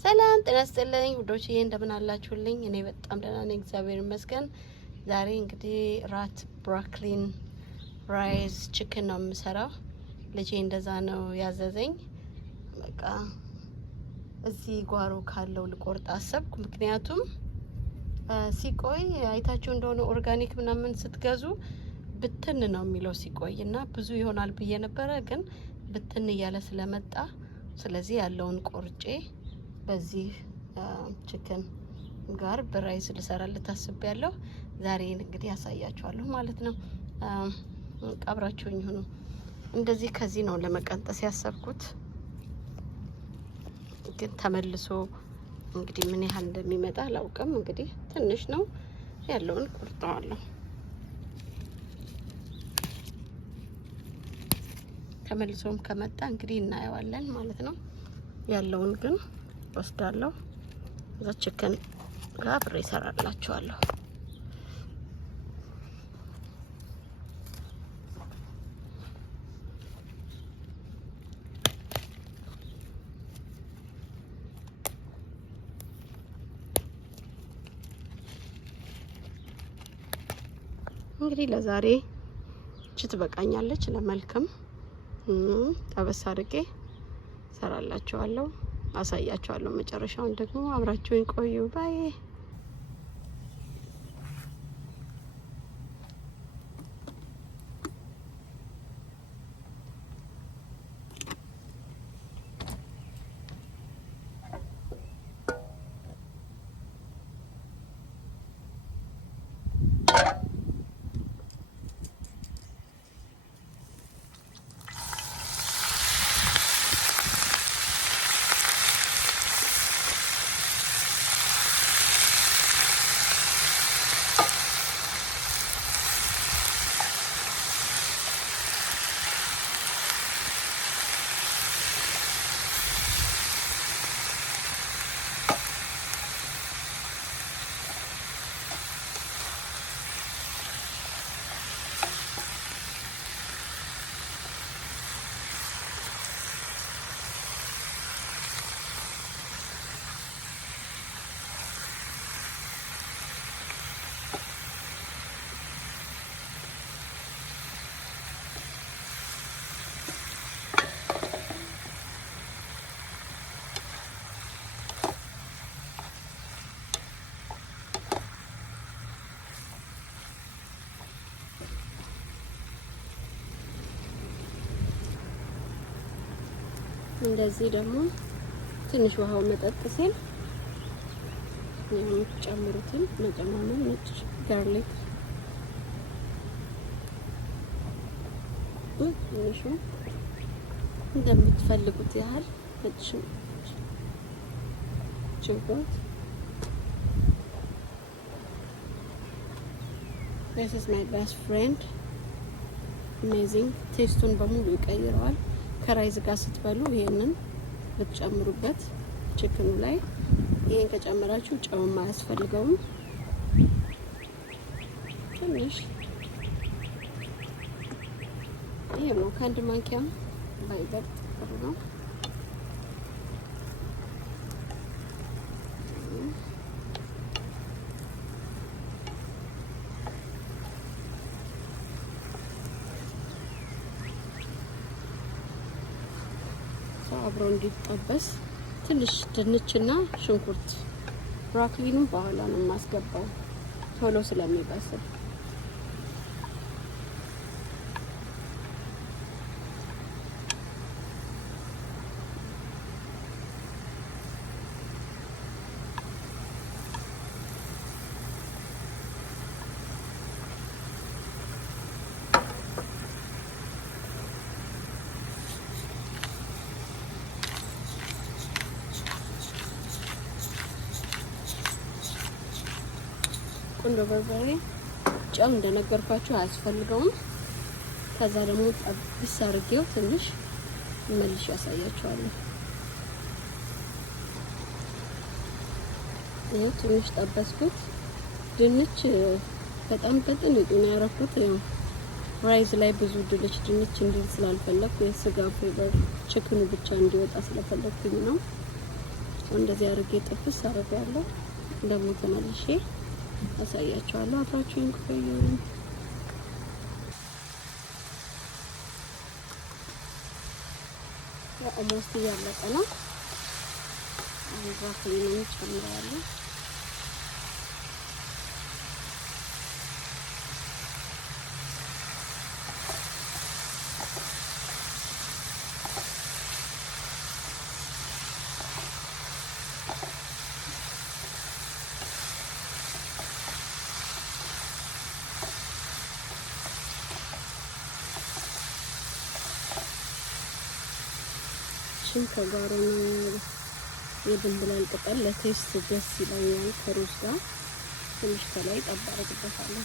ሰላም ጤና ይስጥልኝ ውዶቼ እንደምን አላችሁልኝ? እኔ በጣም ደህና ነኝ፣ እግዚአብሔር ይመስገን። ዛሬ እንግዲህ ራት ብሮኮሊን ራይስ ቺክን ነው የምሰራው። ልጄ እንደዛ ነው ያዘዘኝ። በቃ እዚህ ጓሮ ካለው ልቆርጥ አሰብኩ። ምክንያቱም ሲቆይ አይታችሁ እንደሆነ ኦርጋኒክ ምናምን ስትገዙ ብትን ነው የሚለው ሲቆይ እና ብዙ ይሆናል ብዬ ነበረ፣ ግን ብትን እያለ ስለመጣ ስለዚህ ያለውን ቆርጬ በዚህ ቺክን ጋር በራይስ ልሰራለት ታስቤያለሁ። ዛሬ እንግዲህ ያሳያችኋለሁ ማለት ነው። አብራችሁኝ ሁኑ። እንደዚህ ከዚህ ነው ለመቀንጠስ ያሰብኩት፣ ግን ተመልሶ እንግዲህ ምን ያህል እንደሚመጣ አላውቅም። እንግዲህ ትንሽ ነው ያለውን ቆርጠዋለሁ። ተመልሶም ከመጣ እንግዲህ እናየዋለን ማለት ነው። ያለውን ግን ወስዳለሁ። እዛ ቺክን ጋር አብሬ እሰራላችኋለሁ። እንግዲህ ለዛሬ እቺ ትበቃኛለች። ለመልክም ጠበስ አድርጌ እሰራላችኋለሁ፣ አሳያችኋለሁ። መጨረሻውን ደግሞ አብራችሁኝ ቆዩ። ባይ። እንደዚህ ደግሞ ትንሽ ውሃው መጠጥ ሲል የምትጨምሩትን መጨማመን ነጭ ጋርሊክ ትንሹ እንደምትፈልጉት ያህል ነጭ ሽንኩርት። This is my best friend. Amazing. ቴስቱን በሙሉ ይቀይረዋል። ከራይዝ ጋር ስትበሉ ይሄንን ብትጨምሩበት ቺክኑ ላይ ይሄን ከጨመራችሁ ጨውም አያስፈልገውም። ትንሽ ይሄ ነው ከአንድ ማንኪያ ባይበልጥ ጥሩ ነው። አብሮ እንዲጠበስ ትንሽ ድንችና ሽንኩርት፣ ብሮኮሊንም በኋላ ነው የማስገባው ቶሎ ስለሚበስል። ቁንዶ በርበሬ፣ ጨው እንደነገርኳችሁ አያስፈልገውም። ከዛ ደግሞ ጠብስ አድርጌው ትንሽ መልሼ ያሳያችኋለሁ። ይሄው ትንሽ ጠበስኩት። ድንች በጣም በጥንጡ ነው ያደረኩት። ራይዝ ላይ ብዙ ድንች እንዲል ስላልፈለኩ የስጋ ፍሌቨር ቺክኑ ብቻ እንዲወጣ ስለፈለኩኝ ነው። እንደዚህ አድርጌ ጥፍስ አደርጋለሁ። ደግሞ ተመልሼ አሳያችኋለሁ። አብራችሁኝ ቆዩ። ኦልሞስት እያለቀ ነው። አሁን ቫክሊኑን ጨምራለሁ። ከጋር ነው የድንብላል ቅጠል ለቴስት ደስ ይላል። ከሩዝ ጋር ትንሽ ከላይ ጠብ አደርግበታለሁ።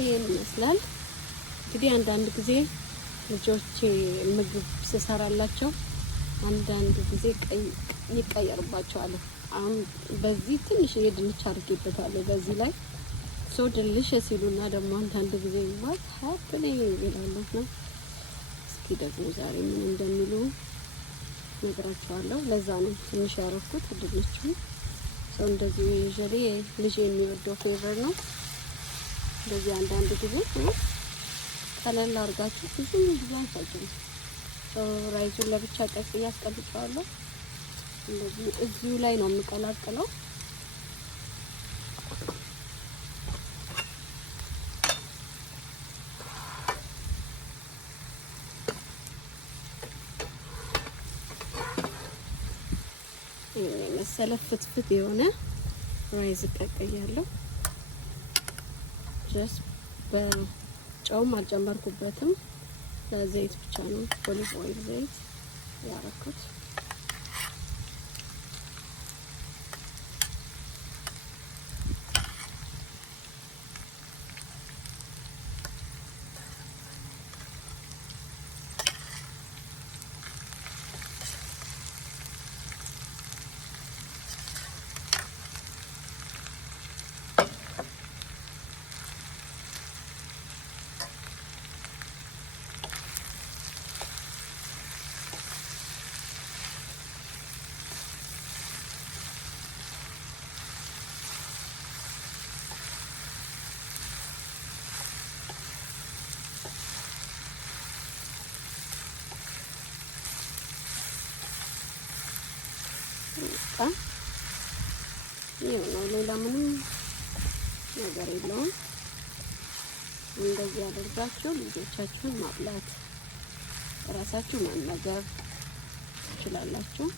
ይሄን ይመስላል። እንግዲህ አንዳንድ ጊዜ ልጆቼ ምግብ ስሰራላቸው አንዳንድ ጊዜ ይቀየርባቸዋል። አሁን በዚህ ትንሽ የድንች አድርጌበታለሁ በዚህ ላይ ሶ ዲሊሽስ ይሉና ደግሞ አንዳንድ ጊዜ what happening ይላሉ። እስኪ ደግሞ ዛሬ ምን እንደሚሉ ነግራቸዋለሁ። ለዛ ነው ትንሽ ያረኩት ድንቹን። ሰው እንደዚህ ጀሪ ልጅ የሚወደው ፌቨር ነው። እንደዚህ አንዳንድ ጊዜ ቀለል አድርጋችሁ ብዙ አይፈጅም። ራይዙን ለብቻ ቀቅ እያስቀምጠዋለሁ። እንደዚህ እዚሁ ላይ ነው የምቀላቅለው። ይሄን የመሰለ ፍትፍት የሆነ ራይዝ ቀቅያለሁ። ጀስት በጨውም አልጨመርኩበትም። ለዘይት ብቻ ነው ኦሊቭ ኦይል ዘይት ያረኩት። ይሄ ነው፣ ሌላ ምንም ነገር የለውም። እንደዚህ አድርጋችሁ ልጆቻችሁን ማብላት ራሳችሁ መመገብ ትችላላችሁ።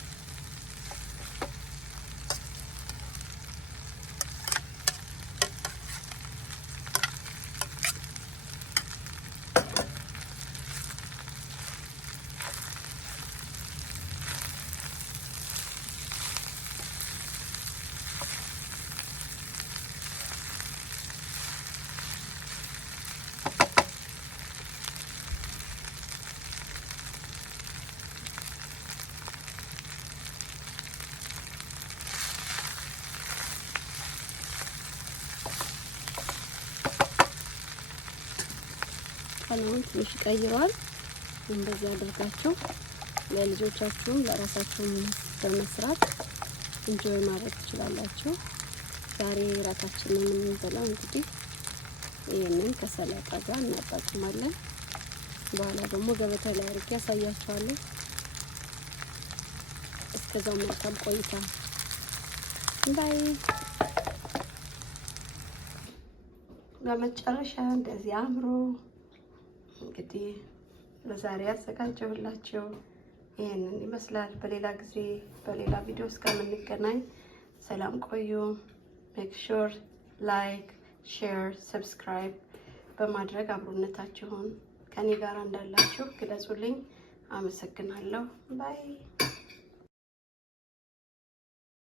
ቀለሙን ትንሽ ቀይሯል። እንደዚህ አድርጋችሁ ለልጆቻችሁም ለራሳችሁም በመስራት ኢንጆይ ማድረግ ትችላላችሁ። ዛሬ ራታችንን የምንበላው እንግዲህ ይሄንን ከሰላጣ ጋር እናጣጥማለን። በኋላ ደግሞ ገበታ ላይ አድርጌ ያሳያችኋለሁ። እስከዛው መልካም ቆይታ ባይ። በመጨረሻ እንደዚህ አምሮ እንግዲህ ለዛሬ ያዘጋጀሁላችሁ ይሄንን ይመስላል። በሌላ ጊዜ በሌላ ቪዲዮ እስከምንገናኝ ሰላም ቆዩ። ሜክ ሹር ላይክ፣ ሼር፣ ሰብስክራይብ በማድረግ አብሮነታችሁን ከኔ ጋር እንዳላችሁ ግለጹልኝ። አመሰግናለሁ። ባይ